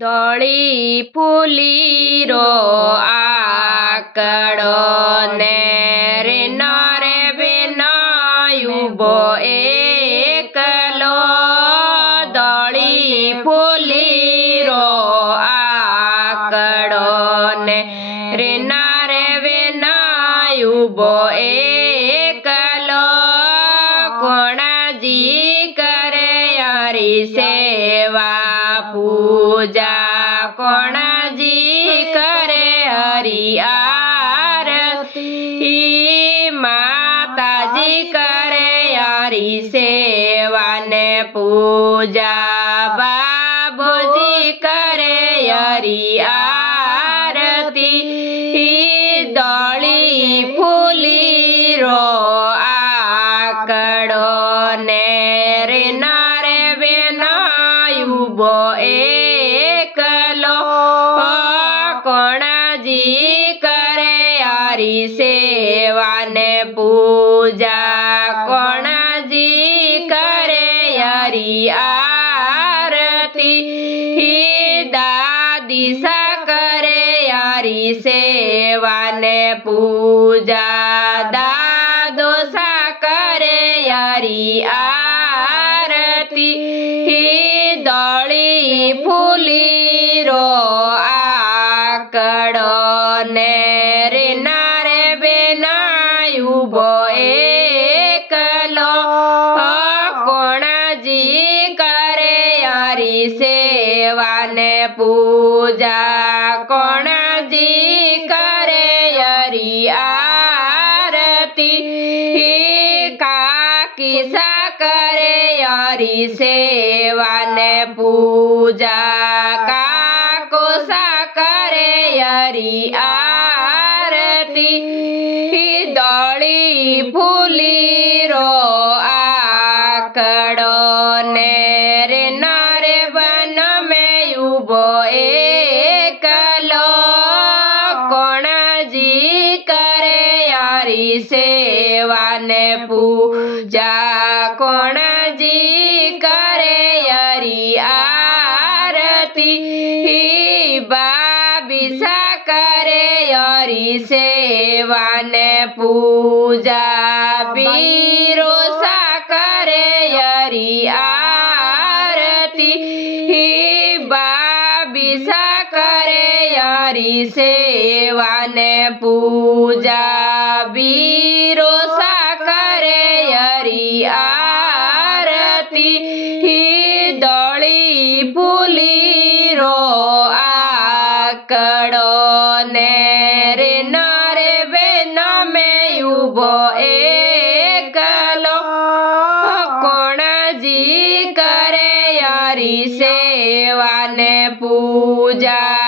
દળી ફૂલી રો આકડો ને રે નરે બેનાયુબો એકલો દળી ફૂલી રો આકડો ને રે નરે બેનાયુબો એકલો કોણાજી કરે હરી સેવા પૂજા કોણાજી કરે હરી આરતી માતાજી કરે હરી સેવા ને પૂજા બાબુજી કરે હરી આરતી દળી ફૂલી રો આકડો ને રે નારે બેનાયુબો એકલો કોણાજી કરે હરી સેવા ને પૂજા કોણાજી કરે હરી આરતી દાદીસા કરે હરી સેવા ને પૂજા દાદોસા કરે હરી આરતી દળી ફૂલી રો આકડો ને રે નારે બેનાયુબો એકલો કોણાજી કરે હરી સેવા ને પૂજા કોણાજી કરે હરી આરતી કાકીસા કરે હરી સેવા ને પૂજા કાકોસા કરે હરી આરતી દળી ફૂલી રો આકડો ને રે નારે બેનાયુબો એકલો કોણાજી કરે હરી સેવા ને પૂજા કોણાજી કરે હરી આરતી બાબીસા કરે હરી સેવા ને પૂજા બીરોસા કરે હરી આરતી બાબીસા કરે હરી સેવા ને પૂજા બીરોસા કરે હરી આરતી દળી ફૂલી રો આકડો ને રે નારે બેનાયુબો એકલો કોણાજી કરે હરી સેવા ને પૂજા